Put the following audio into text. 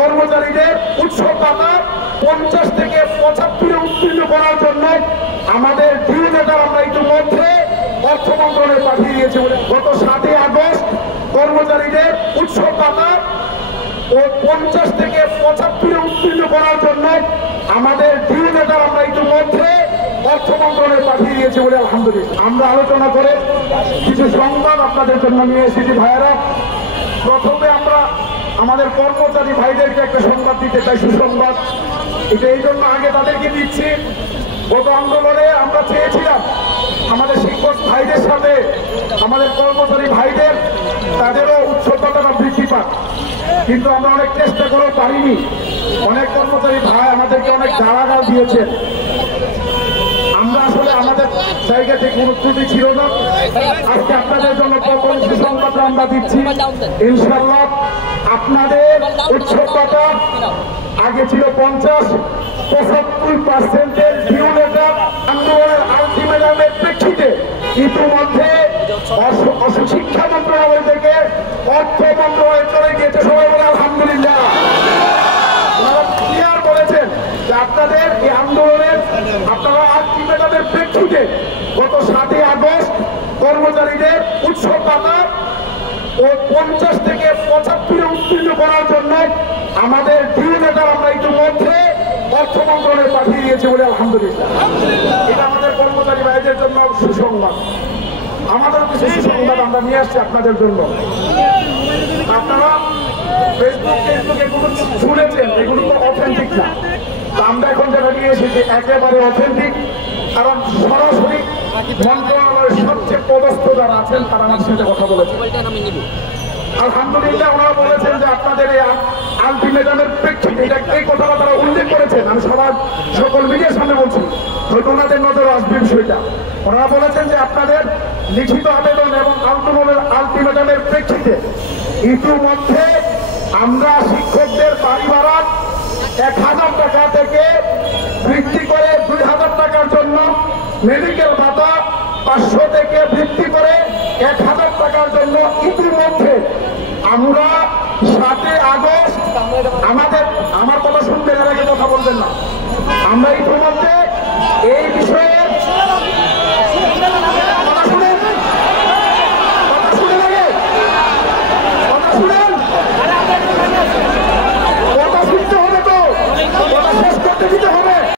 কর্মচারীদের উৎসব ভাতা 50 থেকে 75-এ উত্তীর্ণ করার জন্য আমাদের ডিউ লেটার আমরা ইতিমধ্যে অর্থ মন্ত্রণালয়ে পাঠিয়ে দিয়েছি। গত 7 আগস্ট কর্মচারীদের উৎসব ভাতা 50 থেকে 75-এ উত্তীর্ণ করার জন্য আমাদের ডিউ লেটার আমরা ইতিমধ্যে অর্থ মন্ত্রণালয়ে পাঠিয়ে দিয়েছি বলে আলহামদুলিল্লাহ। আমরা আলোচনা করে কিছু সংবাদ আপনাদের জন্য নিয়ে এসেছি ভাইয়েরা। প্রথমে আমরা আমাদের কর্মচারী ভাইদেরকে একটা সংবাদ দিতে চাই, সুসংবাদ। এটা এই জন্য আগে তাদেরকে দিচ্ছি, গত আন্দোলনে আমরা চেয়েছিলাম আমাদের শিক্ষক ভাইদের সাথে আমাদের কর্মচারী ভাইদের তাদেরও উৎসব ভাতাটা বৃদ্ধি পাক, কিন্তু আমরা অনেক চেষ্টা করেও পারিনি। অনেক কর্মচারী ভাই আমাদেরকে অনেক গালাগাল দিয়েছেন। আমরা আসলে আমাদের জায়গা থেকে কোনো ত্রুটি ছিল না। আজকে আপনাদের জন্য প্রথম সুসংবাদ আমরা দিচ্ছি, ইনশাআল্লাহ আপনাদের উৎসব ভাতা আগে ছিল 50-75% ডিউ লেটার আন্দোলনের আলটিমেটামের প্রেক্ষিতে ইতিমধ্যে শিক্ষা মন্ত্রণালয় থেকে অর্থ মন্ত্রণালয়ে চলে গিয়েছে। সবাই বলে আলহামদুলিল্লাহ। ক্লিয়ার বলেছেন যে আপনাদের এই আন্দোলনের আপনারা আলটিমেটামের প্রেক্ষিতে গত 7 আগস্ট কর্মচারীদের উৎসব ভাতা 50 থেকে 75-এ উত্তীর্ণ করার জন্য আমাদের ডিউ লেটার আমরা ইতিমধ্যে অর্থ মন্ত্রণালয়ে পাঠিয়ে দিয়েছি বলে আলহামদুলিল্লাহ। এটা আমাদের কর্মচারী ভাইদের জন্য সুসংবাদ। আমাদের কিছু সুসংবাদ আমরা নিয়ে আসছি আপনাদের জন্য। আপনারা ফেসবুকে এগুলো শুনেছেন, এগুলো তো অথেন্টিক না। আমরা এখন যেটা নিয়ে এসেছি একেবারে অথেন্টিক, কারণ সরাসরি মন্ত্রণালয়ের সবচেয়ে পদস্থ যারা আছেন তারা আমার সাথে কথা বলেছেন। আলহামদুলিল্লাহ ওনারা বলেছেন যে আপনাদের এই আলটিমেটামের প্রেক্ষিতে এই কথাটা তারা উল্লেখ করেছেন। আমি সকল মিডিয়ার সামনে বলছি, হয়তো ওনাদের নজরে আসবে বিষয়টা। ওনারা বলেছেন যে আপনাদের লিখিত আবেদন এবং আলটিমেটামের প্রেক্ষিতে ইতিমধ্যে আমরা শিক্ষকদের বাড়ি ভাড়া 1000 টাকা থেকে বৃদ্ধি করে 2000 টাকার জন্য, মেডিকেল ভাতা 500 থেকে বৃদ্ধি করে 1000 টাকার জন্য ইতিমধ্যে আমরা 7 আগস্ট আমার কথা শুনবেন, এর আগে কথা বলবেন না। আমরা ইতিমধ্যে এই বিষয়ে